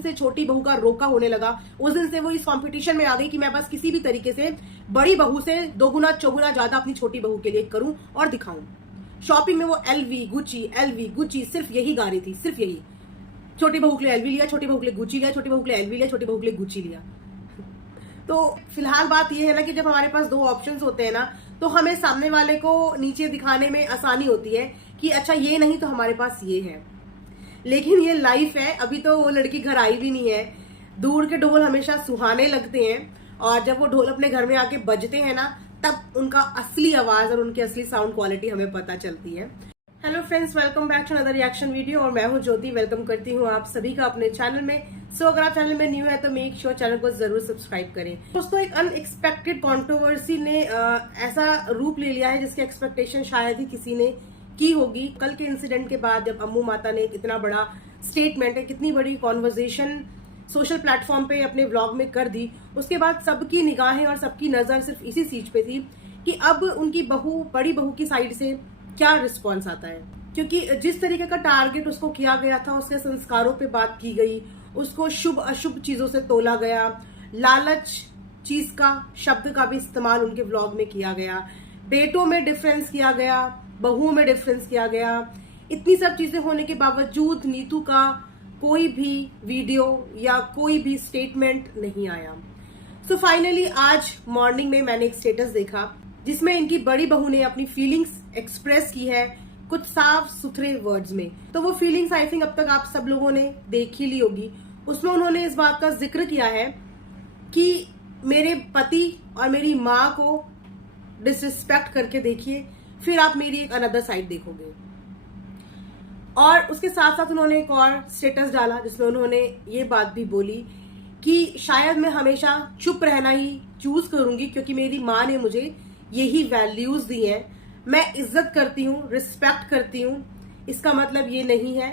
दिन से छोटी बहू का रोका होने लगा, उस दिन से वो इस कंपटीशन में आ गई कि मैं बस किसी भी तरीके से बड़ी बहू से दोगुना चौगुना ज्यादा अपनी छोटी बहू के लिए करूं और दिखाऊं। शॉपिंग में वो एलवी गुची सिर्फ यही गा रही थी, सिर्फ यही। छोटी बहू के लिए एलवी लिया, छोटी बहू के लिए गुची लिया, छोटी बहू के लिए एलवी लिया, छोटी बहू के लिए गुची लिया। तो फिलहाल बात ये है ना कि जब हमारे पास दो ऑप्शंस होते हैं ना, तो हमें सामने वाले को नीचे दिखाने में आसानी होती है कि अच्छा ये नहीं तो हमारे पास ये है। लेकिन ये लाइफ है, अभी तो वो लड़की घर आई भी नहीं है। दूर के ढोल हमेशा सुहाने लगते हैं, और जब वो ढोल अपने घर में आके बजते हैं ना, तब उनका असली आवाज और उनकी असली साउंड क्वालिटी हमें पता चलती है। Hello friends, welcome back to another reaction video, और मैं हूं ज्योति। वेलकम करती हूं आप सभी का अपने चैनल में। सो अगर आप चैनल में न्यू है तो मेक श्योर चैनल को जरूर सब्सक्राइब करें। दोस्तों, एक अनएक्सपेक्टेड कंट्रोवर्सी ने ऐसा रूप ले लिया है जिसकी एक्सपेक्टेशन शायद ही किसी ने की होगी। कल के इंसिडेंट के बाद जब अम्मू माता ने इतना बड़ा स्टेटमेंट है, कितनी बड़ी कॉन्वर्जेशन सोशल प्लेटफॉर्म पे अपने व्लॉग में कर दी, उसके बाद सबकी निगाहें और सबकी नजर सिर्फ इसी चीज पे थी कि अब उनकी बड़ी बहू की साइड से क्या रिस्पॉन्स आता है। क्योंकि जिस तरीके का टारगेट उसको किया गया था, उसके संस्कारों पे बात की गई, उसको शुभ अशुभ चीजों से तोला गया, लालच चीज का शब्द का भी इस्तेमाल उनके व्लॉग में किया गया, बेटों में डिफरेंस किया गया, बहुओं में डिफरेंस किया गया। इतनी सब चीजें होने के बावजूद नीतू का कोई भी वीडियो या कोई भी स्टेटमेंट नहीं आया। सो फाइनली आज मॉर्निंग में मैंने एक स्टेटस देखा जिसमें इनकी बड़ी बहू ने अपनी फीलिंग्स एक्सप्रेस की है कुछ साफ सुथरे वर्ड्स में। तो वो फीलिंग्स आई थिंक अब तक आप सब लोगों ने देख ही ली होगी। उसमें उन्होंने इस बात का जिक्र किया है कि मेरे पति और मेरी माँ को डिसरिस्पेक्ट करके देखिए, फिर आप मेरी एक अनदर साइड देखोगे। और उसके साथ साथ उन्होंने एक और स्टेटस डाला जिसमें उन्होंने ये बात भी बोली कि शायद मैं हमेशा चुप रहना ही चूज करूंगी क्योंकि मेरी माँ ने मुझे यही वैल्यूज दी हैं। मैं इज्जत करती हूँ, रिस्पेक्ट करती हूँ, इसका मतलब ये नहीं है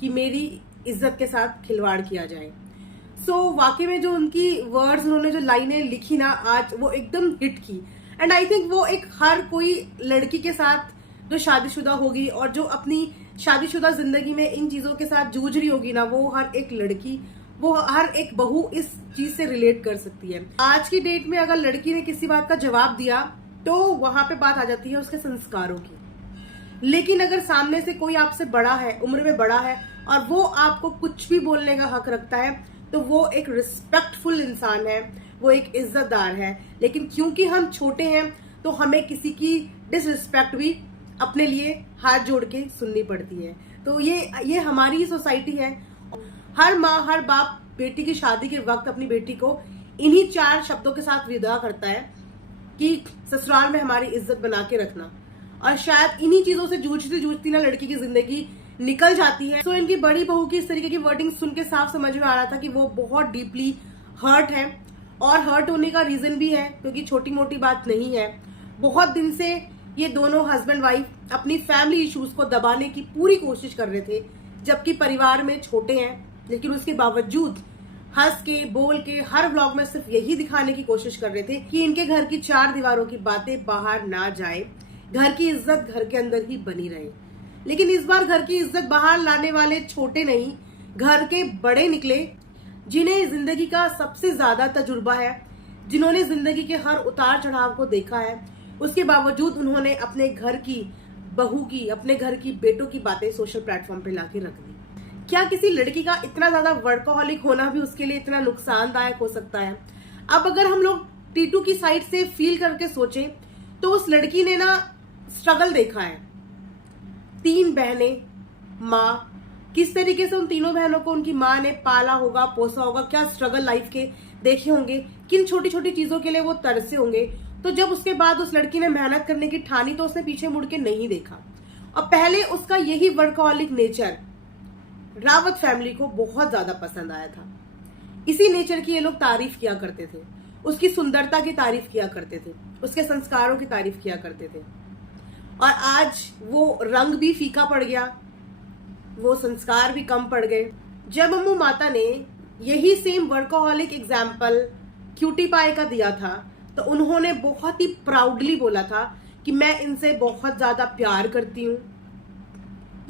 कि मेरी इज्जत के साथ खिलवाड़ किया जाए। सो वाकई में जो उनकी वर्ड्स, उन्होंने जो लाइनें लिखी ना आज, वो एकदम हिट की। एंड आई थिंक वो एक हर कोई लड़की के साथ जो शादीशुदा होगी और जो अपनी शादीशुदा जिंदगी में इन चीजों के साथ जूझ रही होगी ना, वो हर एक लड़की, वो हर एक बहू इस चीज से रिलेट कर सकती है। आज की डेट में अगर लड़की ने किसी बात का जवाब दिया तो वहां पे बात आ जाती है उसके संस्कारों की। लेकिन अगर सामने से कोई आपसे बड़ा है, उम्र में बड़ा है, और वो आपको कुछ भी बोलने का हक रखता है, तो वो एक रिस्पेक्टफुल इंसान है, वो एक इज्जतदार है। लेकिन क्योंकि हम छोटे हैं तो हमें किसी की डिसरिस्पेक्ट भी अपने लिए हाथ जोड़ के सुननी पड़ती है। तो ये हमारी सोसाइटी है। हर माँ, हर बाप बेटी की शादी के वक्त अपनी बेटी को इन्हीं 4 शब्दों के साथ विदा करता है कि ससुराल में हमारी इज्जत बना के रखना। और शायद इन्हीं चीजों से जूझती जूझती ना लड़की की जिंदगी निकल जाती है। तो इनकी बड़ी बहू की इस तरीके की वर्डिंग सुन के साफ समझ में आ रहा था कि वो बहुत डीपली हर्ट है। और हर्ट होने का रीजन भी है क्योंकि छोटी मोटी बात नहीं है। बहुत दिन से ये दोनों हस्बैंड वाइफ अपनी फैमिली इश्यूज को दबाने की पूरी कोशिश कर रहे थे, जबकि परिवार में छोटे हैं, लेकिन उसके बावजूद हंस के बोल के हर व्लॉग में सिर्फ यही दिखाने की कोशिश कर रहे थे कि इनके घर की 4 दीवारों की बातें बाहर ना जाए, घर की इज्जत घर के अंदर ही बनी रहे। लेकिन इस बार घर की इज्जत बाहर लाने वाले छोटे नहीं, घर के बड़े निकले, जिन्हें जिंदगी का सबसे ज्यादा तजुर्बा है, जिन्होंने जिंदगी के हर उतार चढ़ाव को देखा है। उसके बावजूद उन्होंने अपने घर की बहू की, अपने घर की बेटों की बातें सोशल प्लेटफॉर्म पे लाके रख दी। क्या किसी लड़की का इतना ज्यादा वर्कaholic होना भी उसके लिए इतना नुकसानदायक हो सकता है? अब अगर हम लोग टीटू की साइड से फील करके सोचें तो उस लड़की ने ना स्ट्रगल देखा है। 3 बहनें, माँ, किस तरीके से उन तीनों बहनों को उनकी माँ ने पाला होगा, पोसा होगा, क्या स्ट्रगल लाइफ के देखे होंगे, किन छोटी छोटी चीजों के लिए वो तरसे होंगे। तो जब उसके बाद उस लड़की ने मेहनत करने की ठानी तो उसने पीछे मुड़ के नहीं देखा। और पहले उसका यही वर्कaholic नेचर रावत फैमिली को बहुत ज्यादा पसंद आया था। इसी नेचर की ये लोग तारीफ किया करते थे, उसकी सुंदरता की तारीफ किया करते थे, उसके संस्कारों की तारीफ किया करते थे। और आज वो रंग भी फीका पड़ गया, वो संस्कार भी कम पड़ गए। जब अम्मू माता ने यही सेम वर्कaholic एग्जाम्पल क्यूटी पाई का दिया था तो उन्होंने बहुत ही प्राउडली बोला था कि मैं इनसे बहुत ज्यादा प्यार करती हूँ,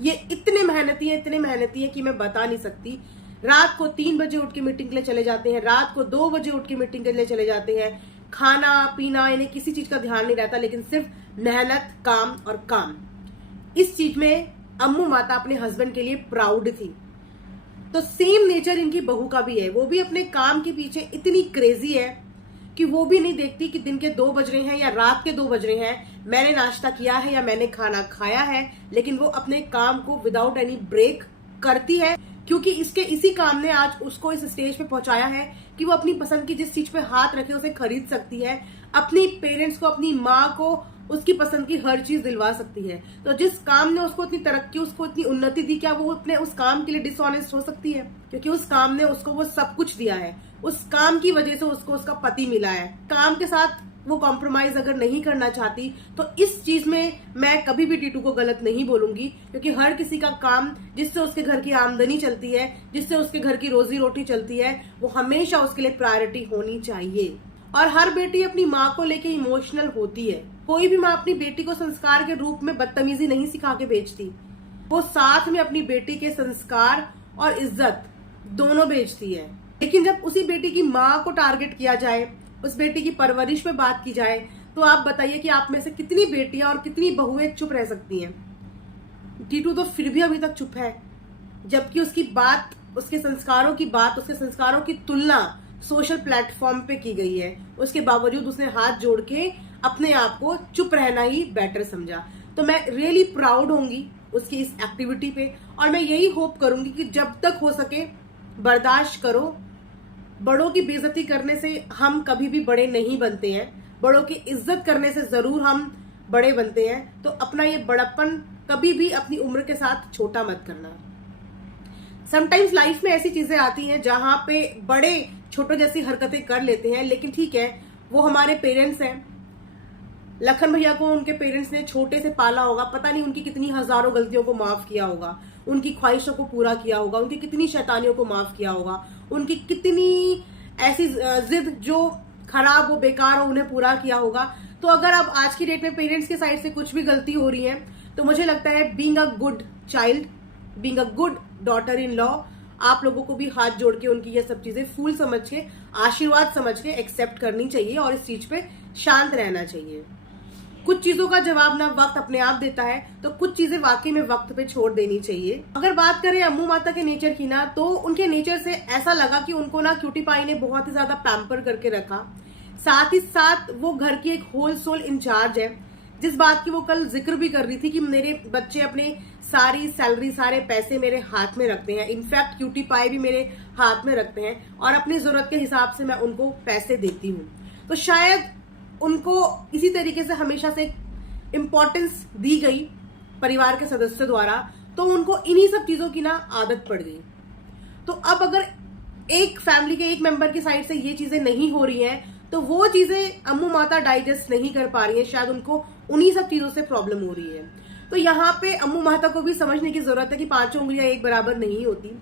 ये इतने मेहनती है कि मैं बता नहीं सकती। रात को 3 बजे उठ के मीटिंग के लिए चले जाते हैं, रात को 2 बजे उठ के मीटिंग के लिए चले जाते हैं। खाना पीना इन्हें किसी चीज का ध्यान नहीं रहता, लेकिन सिर्फ मेहनत, काम और काम। इस चीज में अम्मू माता अपने हस्बैंड के लिए प्राउड थी। तो सेम नेचर इनकी बहू का भी है। वो भी अपने काम के पीछे इतनी क्रेजी है कि वो भी नहीं देखती कि दिन के 2 बज रहे हैं या रात के 2 बज रहे हैं, मैंने नाश्ता किया है या मैंने खाना खाया है, लेकिन वो अपने काम को विदाउट एनी ब्रेक करती है, क्योंकि इसी काम ने आज उसको इस स्टेज पे पहुंचाया है कि वो अपनी पसंद की जिस चीज पे हाथ रखे उसे खरीद सकती है, अपनी पेरेंट्स को, अपनी माँ को उसकी पसंद की हर चीज दिलवा सकती है। तो जिस काम ने उसको इतनी तरक्की, उसको इतनी उन्नति दी, क्या वो अपने उस काम के लिए डिसऑनेस्ट हो सकती है? क्योंकि उस काम ने उसको वो सब कुछ दिया है, उस काम की वजह से उसको उसका पति मिला है। काम के साथ वो कॉम्प्रोमाइज अगर नहीं करना चाहती तो इस चीज में मैं कभी भी टीटू को गलत नहीं बोलूंगी, क्योंकि हर किसी का काम जिससे उसके घर की आमदनी चलती है, जिससे उसके घर की रोजी रोटी चलती है, वो हमेशा उसके लिए प्रायोरिटी होनी चाहिए। और हर बेटी अपनी माँ को लेके इमोशनल होती है। कोई भी माँ अपनी बेटी को संस्कार के रूप में बदतमीजी नहीं सिखा के बेचती, वो साथ में अपनी बेटी के संस्कार और इज्जत दोनों बेचती है। लेकिन जब उसी बेटी की माँ को टारगेट किया जाए, उस बेटी की परवरिश पे बात की जाए, तो आप बताइए कि आप में से कितनी बेटियां और कितनी बहुएं चुप रह सकती हैं? टीटू तो फिर भी अभी तक चुप है, जबकि उसकी बात, उसके संस्कारों की बात, उसके संस्कारों की तुलना सोशल प्लेटफॉर्म पे की गई है। उसके बावजूद उसने हाथ जोड़ के अपने आप को चुप रहना ही बेटर समझा। तो मैं रियली प्राउड होंगी उसकी इस एक्टिविटी पे, और मैं यही होप करूंगी कि जब तक हो सके बर्दाश्त करो। बड़ों की बेइज्जती करने से हम कभी भी बड़े नहीं बनते हैं, बड़ों की इज्जत करने से जरूर हम बड़े बनते हैं। तो अपना ये बड़प्पन कभी भी अपनी उम्र के साथ छोटा मत करना। समटाइम्स लाइफ में ऐसी चीजें आती हैं जहां पे बड़े छोटों जैसी हरकतें कर लेते हैं, लेकिन ठीक है, वो हमारे पेरेंट्स हैं। लखन भैया को उनके पेरेंट्स ने छोटे से पाला होगा, पता नहीं उनकी कितनी हजारों गलतियों को माफ किया होगा, उनकी ख्वाहिशों को पूरा किया होगा, उनकी कितनी शैतानियों को माफ किया होगा, उनकी कितनी ऐसी जिद जो खराब हो, बेकार हो, उन्हें पूरा किया होगा। तो अगर अब आज की डेट में पेरेंट्स के साइड से कुछ भी गलती हो रही है, तो मुझे लगता है being a good child, being a good daughter in law, आप लोगों को भी हाथ जोड़ के उनकी ये सब चीजें फूल समझ के, आशीर्वाद समझ के एक्सेप्ट करनी चाहिए और इस चीज पे शांत रहना चाहिए। कुछ चीजों का जवाब ना वक्त अपने आप देता है, तो कुछ चीजें वाकई में वक्त पे छोड़ देनी चाहिए। अगर बात करें अम्मू माता के नेचर की ना, तो उनके नेचर से ऐसा लगा कि उनको ना क्यूटी पाई ने बहुत ही ज्यादा पैम्पर करके रखा। साथ ही साथ वो घर की एक होल सोल इंचार्ज है, जिस बात की वो कल जिक्र भी कर रही थी कि मेरे बच्चे अपने सारी सैलरी, सारे पैसे मेरे हाथ में रखते हैं, इनफैक्ट क्यूटी पाई भी मेरे हाथ में रखते हैं और अपनी जरूरत के हिसाब से मैं उनको पैसे देती हूँ। तो शायद उनको इसी तरीके से हमेशा से इम्पोर्टेंस दी गई परिवार के सदस्यों द्वारा, तो उनको इन्हीं सब चीजों की ना आदत पड़ गई। तो अब अगर एक फैमिली के एक मेंबर की साइड से ये चीजें नहीं हो रही हैं, तो वो चीजें अम्मू माता डाइजेस्ट नहीं कर पा रही है, शायद उनको उन्हीं सब चीजों से प्रॉब्लम हो रही है। तो यहाँ पे अम्मू माता को भी समझने की जरूरत है कि पांचों उंगलियां एक बराबर नहीं होती।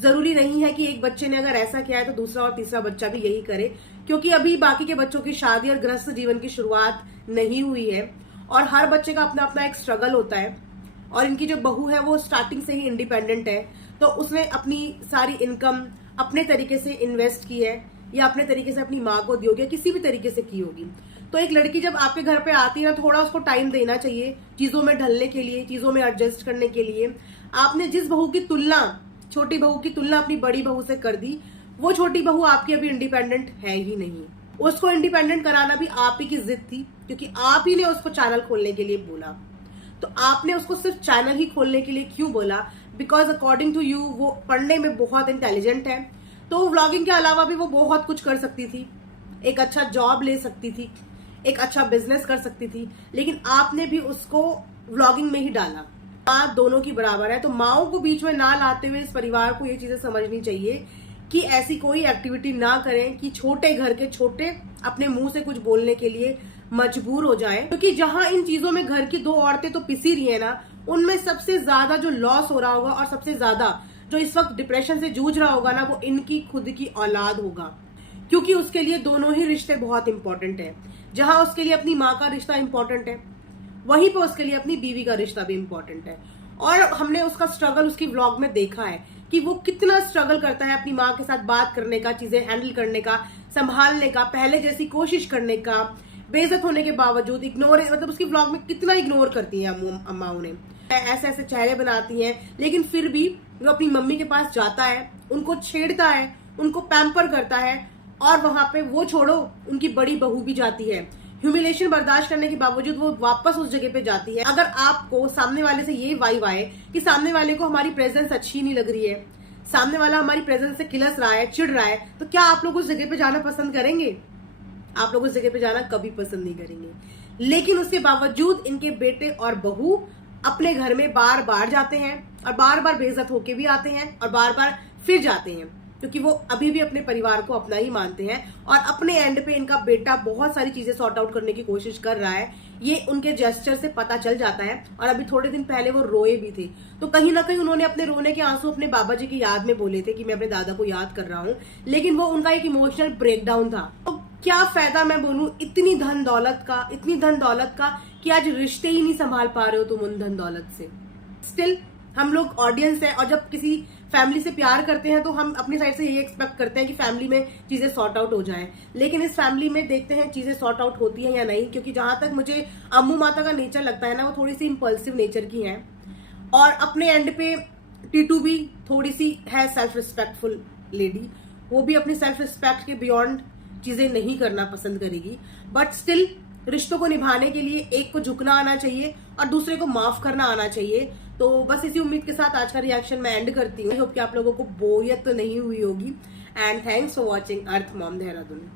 जरूरी नहीं है कि एक बच्चे ने अगर ऐसा किया है तो दूसरा और तीसरा बच्चा भी यही करे, क्योंकि अभी बाकी के बच्चों की शादी और गृहस्थ जीवन की शुरुआत नहीं हुई है और हर बच्चे का अपना अपना एक स्ट्रगल होता है। और इनकी जो बहू है वो स्टार्टिंग से ही इंडिपेंडेंट है, तो उसने अपनी सारी इनकम अपने तरीके से इन्वेस्ट की है या अपने तरीके से अपनी माँ को दी होगी, किसी भी तरीके से की होगी। तो एक लड़की जब आपके घर पे आती है ना, थोड़ा उसको टाइम देना चाहिए चीजों में ढलने के लिए, चीजों में एडजस्ट करने के लिए। आपने जिस बहू की तुलना, छोटी बहू की तुलना अपनी बड़ी बहू से कर दी, वो छोटी बहू आपकी अभी इंडिपेंडेंट है ही नहीं। उसको इंडिपेंडेंट कराना भी आप ही की जिद थी, क्योंकि आप ही ने उसको चैनल खोलने के लिए बोला। तो आपने उसको सिर्फ चैनल ही खोलने के लिए क्यों बोला? बिकॉज अकॉर्डिंग टू यू वो पढ़ने में बहुत इंटेलिजेंट है, तो व्लॉगिंग के अलावा भी वो बहुत कुछ कर सकती थी, एक अच्छा जॉब ले सकती थी, एक अच्छा बिजनेस कर सकती थी, लेकिन आपने भी उसको व्लॉगिंग में ही डाला। माँ दोनों की बराबर है, तो माँओं को बीच में ना लाते हुए इस परिवार को ये चीजें समझनी चाहिए कि ऐसी कोई एक्टिविटी ना करें कि छोटे घर के छोटे अपने मुंह से कुछ बोलने के लिए मजबूर हो जाएं। क्योंकि जहां इन चीजों में घर की दो औरतें तो पिसी रही है ना, उनमें सबसे ज्यादा जो लॉस हो रहा होगा और सबसे ज्यादा जो इस वक्त डिप्रेशन से जूझ रहा होगा ना, वो इनकी खुद की औलाद होगा, क्योंकि उसके लिए दोनों ही रिश्ते बहुत इंपॉर्टेंट है। जहां उसके लिए अपनी माँ का रिश्ता इंपॉर्टेंट है, वहीं पे उसके लिए अपनी बीवी का रिश्ता भी इंपॉर्टेंट है। और हमने उसका स्ट्रगल उसकी व्लॉग में देखा है कि वो कितना स्ट्रगल करता है अपनी माँ के साथ बात करने का, चीजें हैंडल करने का, संभालने का, पहले जैसी कोशिश करने का, बेइज्जत होने के बावजूद इग्नोर, मतलब उसकी व्लॉग में कितना इग्नोर करती हैं अम्मा उन्हें, ऐसे ऐसे चेहरे बनाती हैं, लेकिन फिर भी वो अपनी मम्मी के पास जाता है, उनको छेड़ता है, उनको पैम्पर करता है, और वहां पे वो छोड़ो उनकी बड़ी बहू भी जाती है। ह्यूमिलेशन बर्दाश्त करने के बावजूद वो वापस उस जगह पे जाती है। अगर आपको सामने वाले से ये वाइब आए कि सामने वाले को हमारी प्रेजेंस अच्छी नहीं लग रही है, सामने वाला हमारी प्रेजेंस से किलस रहा है, चिढ़ रहा है, तो क्या आप लोग उस जगह पे जाना पसंद करेंगे? आप लोग उस जगह पे जाना कभी पसंद नहीं करेंगे। लेकिन उसके बावजूद इनके बेटे और बहू अपने घर में बार बार जाते हैं और बार बार बेइज्जत होके भी आते हैं और बार बार फिर जाते हैं, क्योंकि वो अभी भी अपने परिवार को अपना ही मानते हैं। और अपने एंड पे इनका बेटा बहुत सारी चीजें सॉर्ट आउट करने की कोशिश कर रहा है, ये उनके जेस्चर से पता चल जाता है। और अभी थोड़े दिन पहले वो रोए भी थे, तो कहीं ना कहीं उन्होंने अपने रोने के आंसू अपने बाबा जी की याद में बोले थे कि मैं अपने दादा को याद कर रहा हूं, लेकिन वो उनका एक इमोशनल ब्रेकडाउन था। तो क्या फायदा, मैं बोलूं, इतनी धन दौलत का कि आज रिश्ते ही नहीं संभाल पा रहे हो तुम उन धन दौलत से। स्टिल हम लोग ऑडियंस है, और जब किसी फैमिली से प्यार करते हैं तो हम अपनी साइड से यही एक्सपेक्ट करते हैं कि फैमिली में चीजें सॉर्ट आउट हो जाएं। लेकिन इस फैमिली में देखते हैं चीजें सॉर्ट आउट होती हैं या नहीं, क्योंकि जहां तक मुझे अम्मू माता का नेचर लगता है ना, वो थोड़ी सी इम्पल्सिव नेचर की है। और अपने एंड पे टीटू भी थोड़ी सी है सेल्फ रिस्पेक्टफुल लेडी, वो भी अपनी सेल्फ रिस्पेक्ट के बियॉन्ड चीजें नहीं करना पसंद करेगी। बट स्टिल रिश्तों को निभाने के लिए एक को झुकना आना चाहिए और दूसरे को माफ करना आना चाहिए। तो बस इसी उम्मीद के साथ आज का रिएक्शन मैं एंड करती हूँ। आई होप कि आप लोगों को बोरियत तो नहीं हुई होगी। And thanks for watching earth mom Dehradun.